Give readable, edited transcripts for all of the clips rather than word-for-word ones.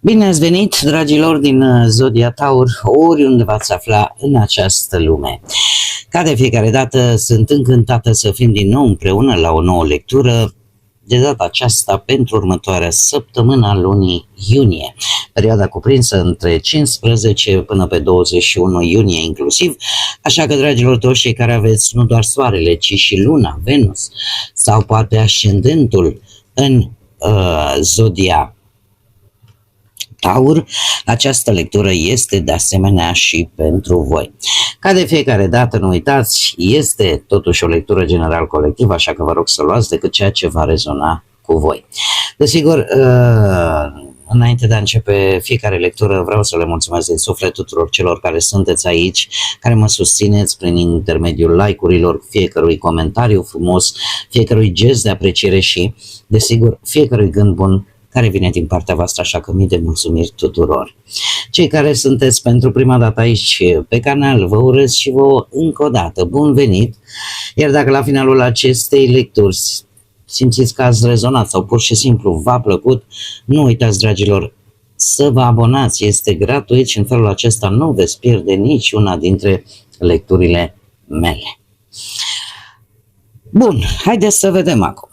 Bine ați venit, dragilor din Zodia Taur, oriunde v-ați afla în această lume. Ca de fiecare dată, sunt încântată să fim din nou împreună la o nouă lectură, de data aceasta pentru următoarea săptămână a lunii iunie, perioada cuprinsă între 15 până pe 21 iunie inclusiv, așa că, dragilor, toți cei care aveți nu doar soarele, ci și luna, Venus sau poate ascendentul în Zodia Taur, această lectură este de asemenea și pentru voi. Ca de fiecare dată, nu uitați, este totuși o lectură general colectivă, așa că vă rog să luați decât ceea ce va rezona cu voi. Desigur, înainte de a începe fiecare lectură, vreau să le mulțumesc din suflet tuturor celor care sunteți aici, care mă susțineți prin intermediul like-urilor, fiecărui comentariu frumos, fiecărui gest de apreciere și, desigur, fiecărui gând bun care vine din partea voastră, așa că mii de mulțumiri tuturor. Cei care sunteți pentru prima dată aici pe canal, vă urez și vouă încă o dată bun venit, iar dacă la finalul acestei lecturi simțiți că ați rezonat sau pur și simplu v-a plăcut, nu uitați, dragilor, să vă abonați, este gratuit și în felul acesta nu veți pierde niciuna dintre lecturile mele. Bun, haideți să vedem acum.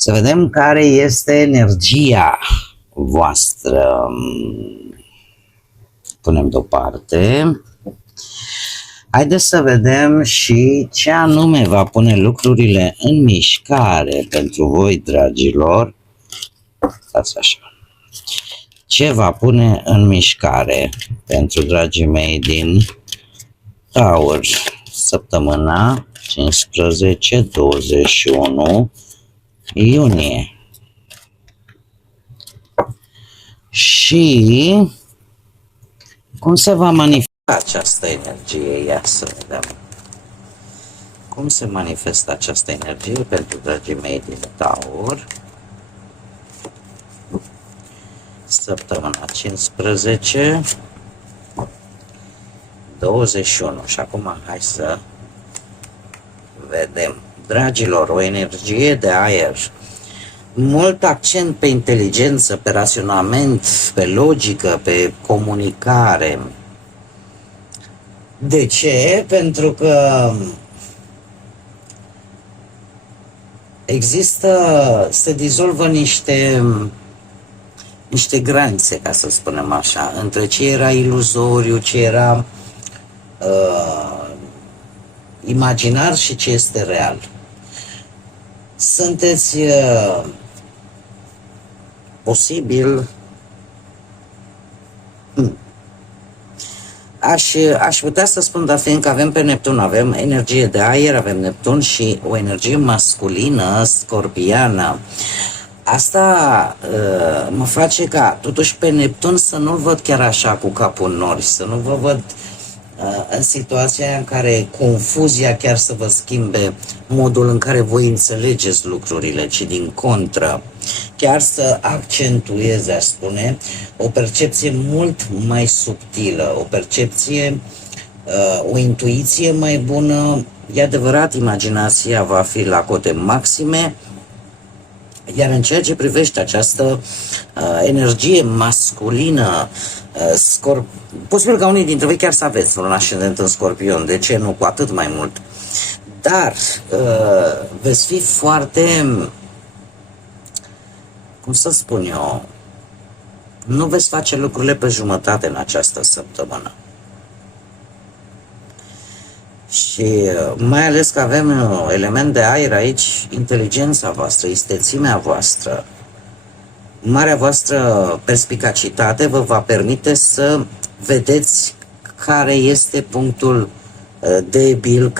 Să vedem care este energia voastră. Punem deoparte. Haideți să vedem și ce anume va pune lucrurile în mișcare pentru voi, dragilor. Stați așa. Ce va pune în mișcare pentru dragii mei din Taur săptămâna 15-21 iunie. Și cum se va manifesta această energie? Ia să vedem. Cum se manifestă această energie pentru dragii mei din Taur? Săptămâna 15, 21. Și acum hai să vedem. Dragilor, o energie de aer, mult accent pe inteligență, pe raționament, pe logică, pe comunicare. De ce? Pentru că se dizolvă niște granițe, ca să spunem așa, între ce era iluzoriu, ce era imaginar și ce este real. Sunteți posibil aș putea să spun, dar fiindcă avem pe Neptun, avem energie de aer, avem Neptun și o energie masculină, scorpiană. Asta mă face ca totuși pe Neptun să nu-l văd chiar așa cu capul în nori, să nu vă văd în situația în care confuzia chiar să vă schimbe modul în care voi înțelegeți lucrurile, ci din contră, chiar să accentueze, aș spune, o percepție mult mai subtilă, o percepție, o intuiție mai bună. E adevărat, imaginația va fi la cote maxime, iar în ceea ce privește această energie masculină, posibil ca unii dintre voi chiar să aveți un ascendent în Scorpion, de ce nu, cu atât mai mult. Dar veți fi foarte, cum să spun eu, nu veți face lucrurile pe jumătate în această săptămână. Și mai ales că avem un element de aer aici, inteligența voastră, istețimea voastră, marea voastră perspicacitate vă va permite să vedeți care este punctul debil,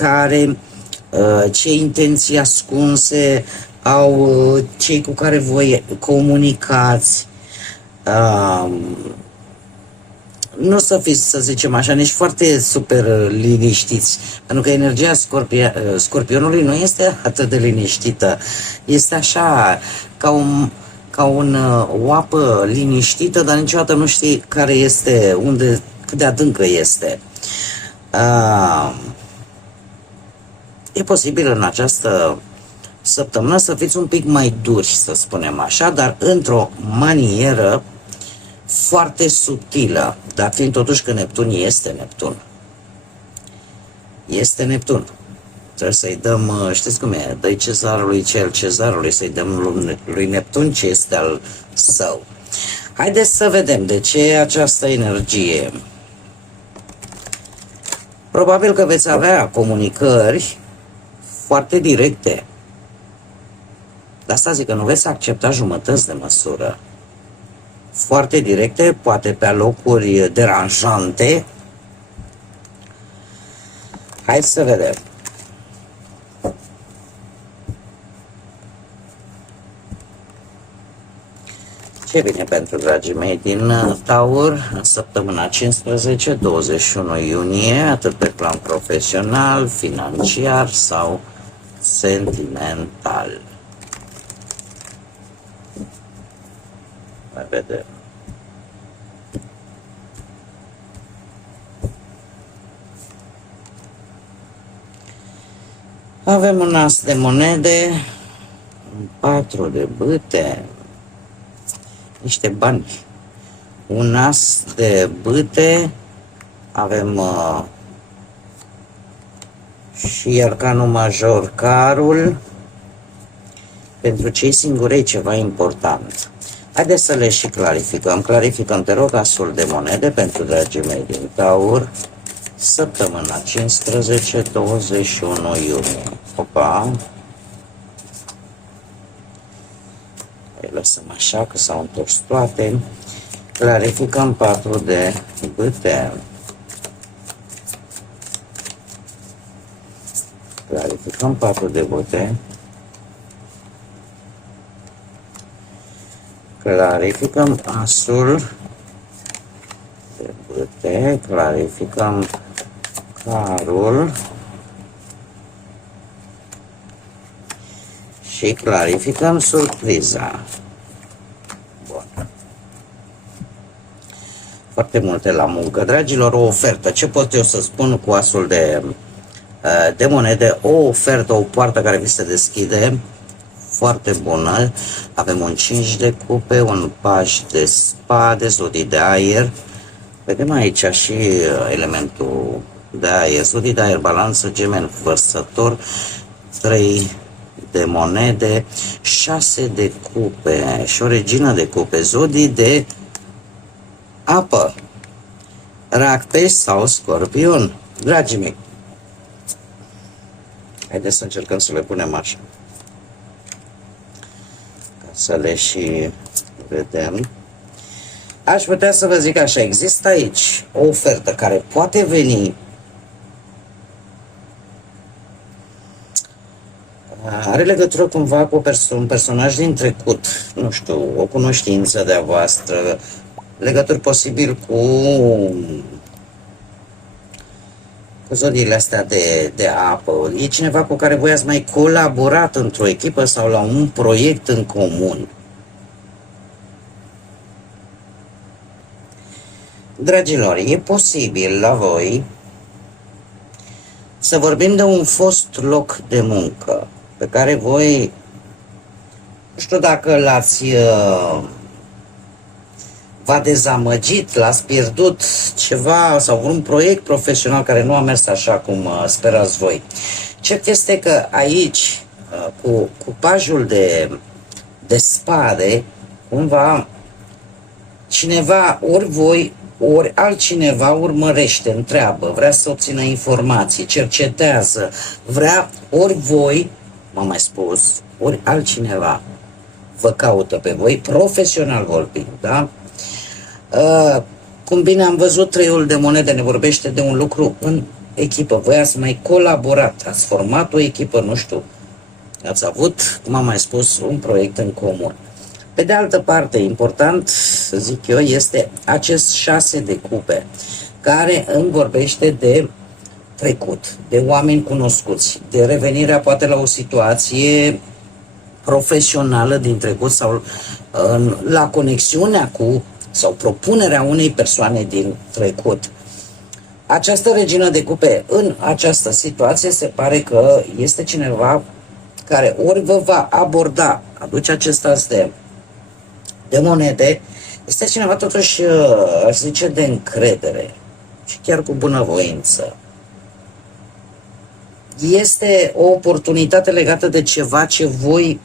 ce intenții ascunse au cei cu care voi comunicați. Nu să fiți, să zicem așa, nici foarte super liniștiți, pentru că energia Scorpionului nu este atât de liniștită, este așa, o apă liniștită, dar niciodată nu știi care este, cât de adâncă este. E posibil în această săptămână să fiți un pic mai duri, să spunem așa, dar într-o manieră foarte subtilă, dar fiind totuși că Neptun este Neptun. Este Neptun. Trebuie să-i dăm, știți cum e, dă-i cezarului ce al cezarului, să-i dăm lui Neptun ce este al său. Haideți să vedem de ce această energie. Probabil că veți avea comunicări foarte directe. De asta zic că nu veți accepta jumătăți de măsură. Foarte directe, poate pe locuri deranjante. Hai să vedem. Ce bine pentru dragii mei din Taur în săptămâna 15-21 iunie, atât pe plan profesional, financiar sau sentimental. Mai vedem. Avem un as de monede, un 4 de bâte, niște bani, un as de bâte, avem și arcanul major, carul. Pentru cei singurei ceva important. Haideți să le și clarificăm. Clarificăm, te rog, asul de monede pentru dragii mei din Taur, săptămâna 15-21 iunie. Opa! Îi lăsăm așa că s-au întors toate. Clarificăm 4 de bâte. Clarificăm 4 de bâte. Clarificăm asul de bâte. Clarificăm carul. Și clarificăm surpriza. Bun. Foarte multe la muncă. Dragilor, o ofertă. Ce pot eu să spun cu asul de monede? O ofertă, o poartă care vi se deschide. Foarte bună. Avem un 5 de cupe, un paj de spade, zodii de aer. Vedem aici și elementul de aer. Zodii de aer, balanță, gemeni, vărsător, 3 de monede, 6 de cupe și o regină de cupe, zodii de apă, Rac, Pești sau Scorpion. Dragii mei, haideți să încercăm să le punem așa, ca să le și vedem. Aș putea să vă zic așa, există aici o ofertă care poate veni, are legătură cumva cu un personaj din trecut, nu știu, o cunoștință de-a voastră, legături posibil cu zodiile astea de apă. E cineva cu care voi ați mai colaborat într-o echipă sau la un proiect în comun. Dragilor, e posibil la voi să vorbim de un fost loc de muncă pe care voi, nu știu dacă v-a dezamăgit, l-ați pierdut ceva sau un proiect profesional care nu a mers așa cum sperați voi. Cert este că aici, cu pajul de spade, cumva cineva, ori voi, ori altcineva urmărește, întreabă, vrea să obțină informații, cercetează, vrea, ori voi, m-am mai spus, ori altcineva vă caută pe voi, profesional vorbind, da? Cum bine am văzut, treiul de monede ne vorbește de un lucru în echipă. Voi ați mai colaborat, ați format o echipă, nu știu, ați avut, cum am mai spus, un proiect în comun. Pe de altă parte, important, să zic eu, este acest 6 de cupe, care îmi vorbește de trecut, de oameni cunoscuți, de revenirea poate la o situație profesională din trecut sau la conexiunea cu sau propunerea unei persoane din trecut. Această regină de cupe în această situație se pare că este cineva care ori vă va aborda, aduce acest as de monede, este cineva totuși, aș zice, de încredere și chiar cu bunăvoință. Este o oportunitate legată de ceva ce voi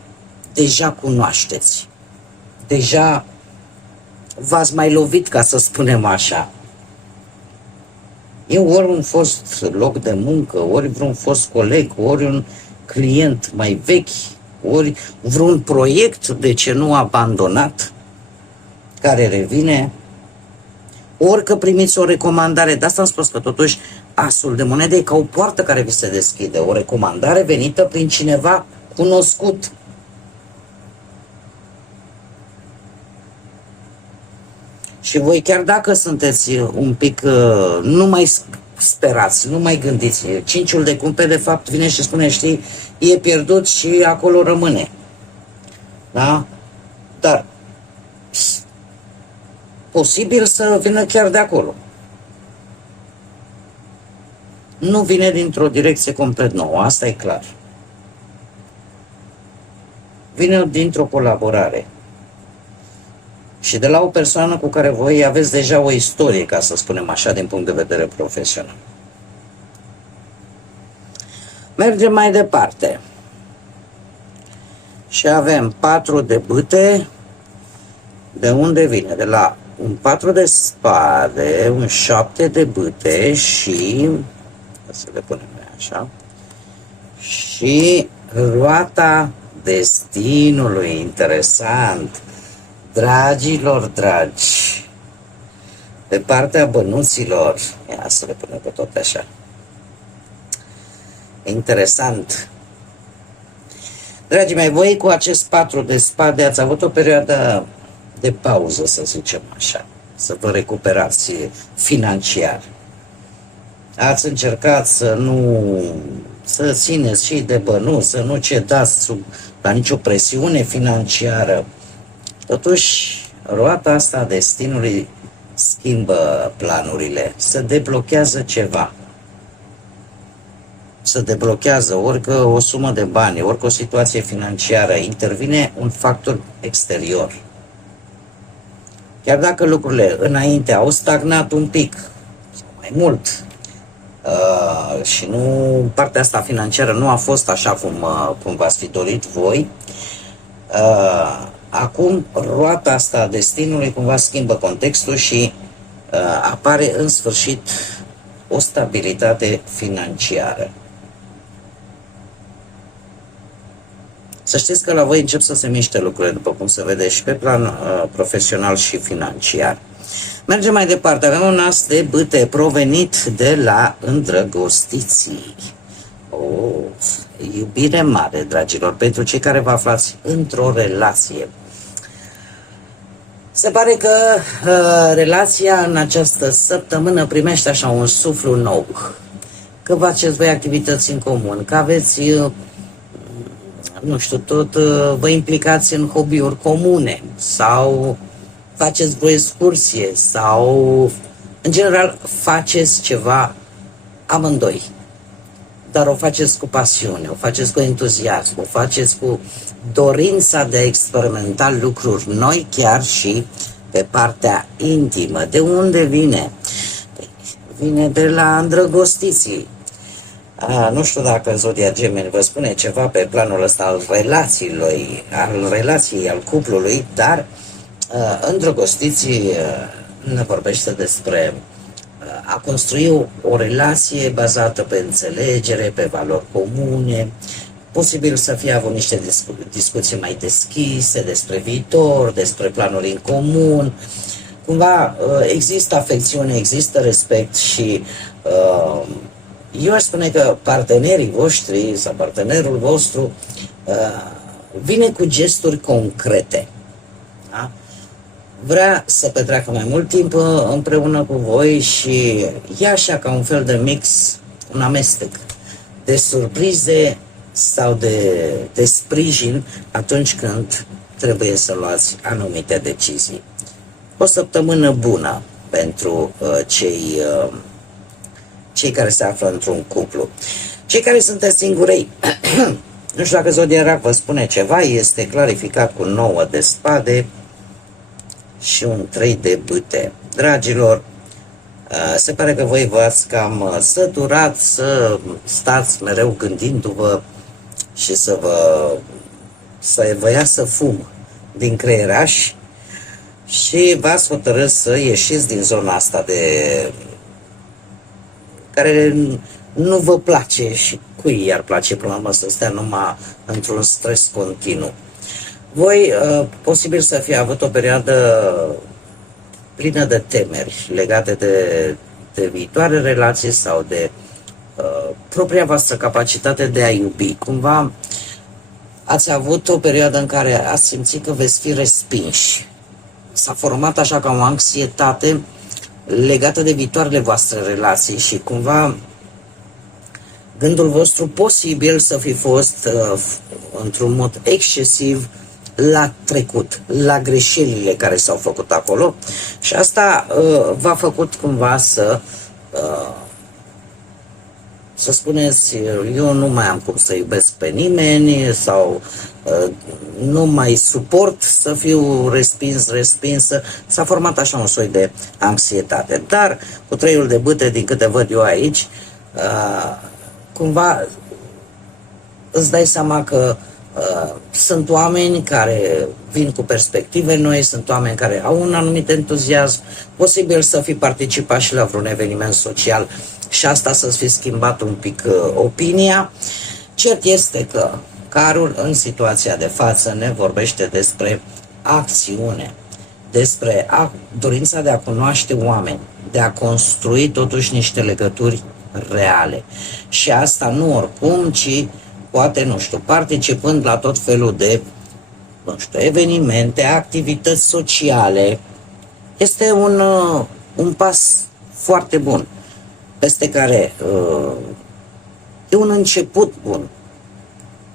deja cunoașteți. Deja v-ați mai lovit, ca să spunem așa. E ori un fost loc de muncă, ori vreun fost coleg, ori un client mai vechi, ori vreun proiect, de ce nu abandonat, care revine, ori că primiți o recomandare. De asta am spus că totuși asul de monede e ca o poartă care vi se deschide, o recomandare venită prin cineva cunoscut. Și voi, chiar dacă sunteți un pic, nu mai sperați, nu mai gândiți. Cinciul de cumpe, de fapt, vine și spune, știi, e pierdut și acolo rămâne. Da? Dar posibil să vină chiar de acolo. Nu vine dintr-o direcție complet nouă, asta e clar. Vine dintr-o colaborare. Și de la o persoană cu care voi aveți deja o istorie, ca să spunem așa, din punct de vedere profesional. Mergem mai departe. Și avem 4 de bâte. De unde vine? De la un 4 de spade, un 7 de bâte și, să le punem așa, și roata destinului. Interesant. Dragilor dragi, pe partea bănuților, ia să le punem pe tot așa. Interesant. Dragii mei, voi cu acest 4 de spade ați avut o perioadă de pauză, să zicem așa, să vă recuperați financiar. Ați încercat să țineți și de bănuți, să nu cedați la nicio presiune financiară. Totuși, roata asta a destinului schimbă planurile, se deblochează ceva. Se deblochează orică o sumă de bani, orică o situație financiară, intervine un factor exterior. Chiar dacă lucrurile înainte au stagnat un pic, sau mai mult, și nu, partea asta financiară nu a fost așa cum v-ați fi dorit voi, acum roata asta a destinului cumva schimbă contextul și apare în sfârșit o stabilitate financiară. Să știți că la voi încep să se miște lucrurile, după cum se vede, și pe plan profesional și financiar. Mergem mai departe. Avem un as de bâte provenit de la îndrăgostiții. Iubire mare, dragilor, pentru cei care vă aflați într-o relație. Se pare că relația în această săptămână primește așa un suflu nou. Că faceți voi activități în comun, că aveți, nu știu, tot vă implicați în hobby-uri comune sau faceți voi excursie sau, în general, faceți ceva amândoi. Dar o faceți cu pasiune, o faceți cu entuziasm, o faceți cu dorința de a experimenta lucruri noi, chiar și pe partea intimă. De unde vine? Vine de la îndrăgostiții. Nu știu dacă Zodia Gemeni vă spune ceva pe planul ăsta al relației, al cuplului, dar îndrăgostiții ne vorbește despre a construi o relație bazată pe înțelegere, pe valori comune, posibil să fie avut niște discuții mai deschise despre viitor, despre planuri în comun. Cumva există afecțiune, există respect și eu aș spune că partenerii voștri sau partenerul vostru vine cu gesturi concrete. Da? Vrea să petreacă mai mult timp împreună cu voi și e așa ca un fel de mix, un amestec de surprize sau de sprijin atunci când trebuie să luați anumite decizii. O săptămână bună pentru cei care se află într-un cuplu. Cei care sunteți singurei, Nu știu dacă Zodiac vă spune ceva, este clarificat cu 9 de spade și un 3 de bâte. Dragilor, se pare că voi v-ați cam săturat să stați mereu gândindu-vă și să vă iasă fum din creieraș și v-ați hotărât să ieșiți din zona asta care nu vă place și cui i-ar place până la urmă să stea numai într-un stres continuu. Voi, posibil să fi avut o perioadă plină de temeri legate de viitoare relații sau de propria voastră capacitate de a iubi. Cumva ați avut o perioadă în care ați simțit că veți fi respinși. S-a format așa ca o anxietate legată de viitoarele voastre relații și cumva gândul vostru posibil să fi fost într-un mod excesiv la trecut, la greșelile care s-au făcut acolo și asta v-a făcut cumva să spuneți, eu nu mai am cum să iubesc pe nimeni sau nu mai suport să fiu respinsă. S-a format așa un soi de anxietate. Dar cu 3 de bâte, din câte văd eu aici, cumva îți dai seama că sunt oameni care vin cu perspective noi, sunt oameni care au un anumit entuziasm, posibil să fi participat și la vreun eveniment social și asta să-ți fi schimbat un pic opinia. Cert este că carul în situația de față ne vorbește despre acțiune, despre dorința de a cunoaște oameni, de a construi totuși niște legături reale. Și asta nu oricum, ci poate, nu știu, participând la tot felul de, nu știu, evenimente, activități sociale. Este un pas foarte bun, peste care e un început bun,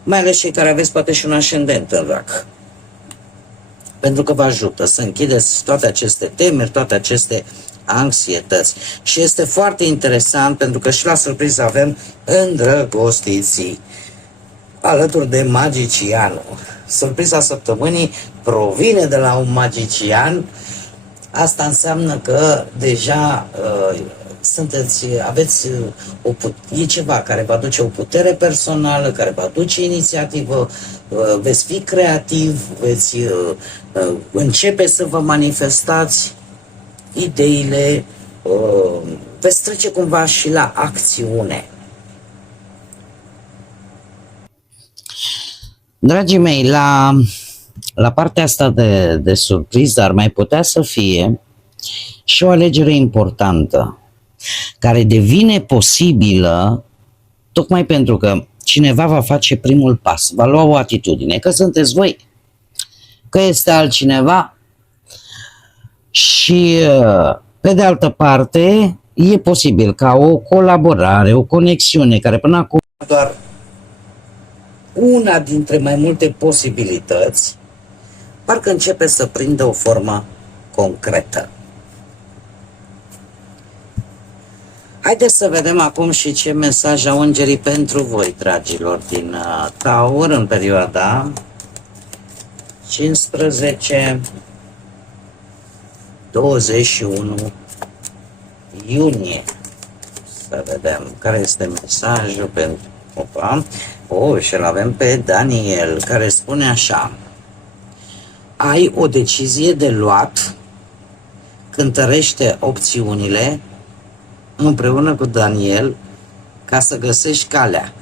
mai ales cei care aveți poate și un ascendent în rac, pentru că vă ajută să închideți toate aceste temeri, toate aceste anxietăți. Și este foarte interesant pentru că și la surpriză avem îndrăgostiții alături de magicianul. Surpriza săptămânii provine de la un magician. Asta înseamnă că deja e ceva care vă aduce o putere personală, care vă aduce inițiativă, veți fi creativ, veți începe să vă manifestați ideile, veți trece cumva și la acțiune. Dragii mei, la partea asta de surpriză ar mai putea să fie și o alegere importantă, care devine posibilă tocmai pentru că cineva va face primul pas, va lua o atitudine, că sunteți voi, că este altcineva și pe de altă parte e posibil ca o colaborare, o conexiune care până acum doar una dintre mai multe posibilități, parcă începe să prindă o formă concretă. Haideți să vedem acum și ce mesaj au îngerii pentru voi, dragilor, din Taur în perioada 15-21 iunie. Să vedem care este mesajul pentru... Opa! Și îl avem pe Daniel, care spune așa: ai o decizie de luat, cântărește opțiunile împreună cu Daniel ca să găsești calea.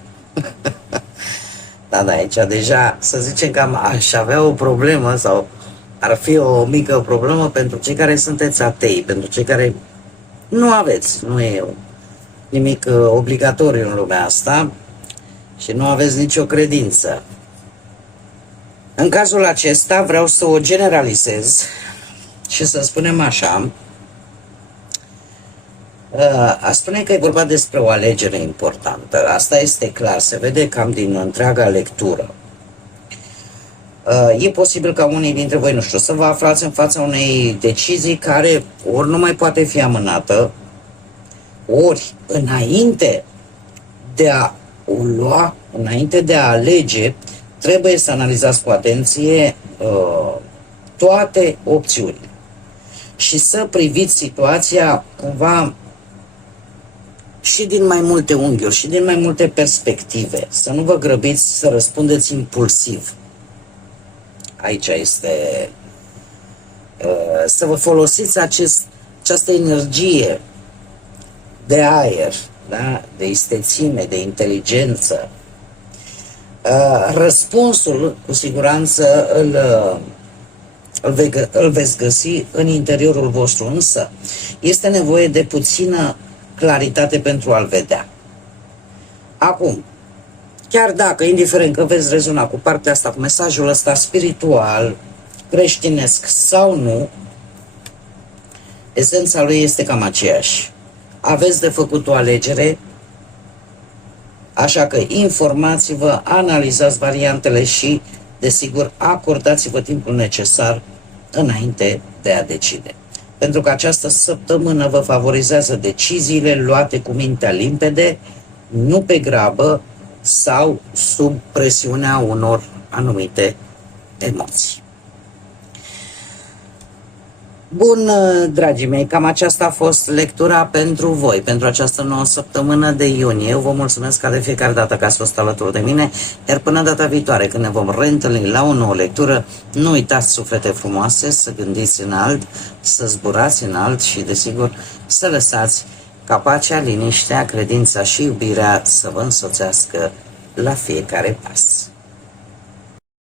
Da, aici deja să zicem că aș avea o problemă sau ar fi o mică problemă pentru cei care sunteți atei, pentru cei care nu aveți, nu e nimic obligatoriu în lumea asta și nu aveți nicio credință. În cazul acesta vreau să o generalizez și să spunem așa, a spune că e vorba despre o alegere importantă. Asta este clar, se vede cam din întreaga lectură. E posibil ca unii dintre voi, nu știu, să vă aflați în fața unei decizii care ori nu mai poate fi amânată, ori înainte de a o lua, înainte de a alege, trebuie să analizați cu atenție toate opțiunile și să priviți situația cumva și din mai multe unghiuri și din mai multe perspective. Să nu vă grăbiți să răspundeți impulsiv. Aici este să vă folosiți această energie de aer, da? De istețime, de inteligență. Răspunsul, cu siguranță, îl veți găsi în interiorul vostru, însă este nevoie de puțină claritate pentru a-l vedea. Acum, chiar dacă, indiferent că veți rezona cu partea asta, cu mesajul ăsta spiritual, creștinesc sau nu, esența lui este cam aceeași. Aveți de făcut o alegere, așa că informați-vă, analizați variantele și, desigur, acordați-vă timpul necesar înainte de a decide. Pentru că această săptămână vă favorizează deciziile luate cu mintea limpede, nu pe grabă sau sub presiunea unor anumite emoții. Bun, dragii mei, cam aceasta a fost lectura pentru voi, pentru această nouă săptămână de iunie. Eu vă mulțumesc ca de fiecare dată că ați fost alături de mine, iar până data viitoare, când ne vom reîntâlni la o nouă lectură, nu uitați, suflete frumoase, să gândiți înalt, să zburați înalt și, desigur, să lăsați ca pacea, liniștea, credința și iubirea să vă însoțească la fiecare pas.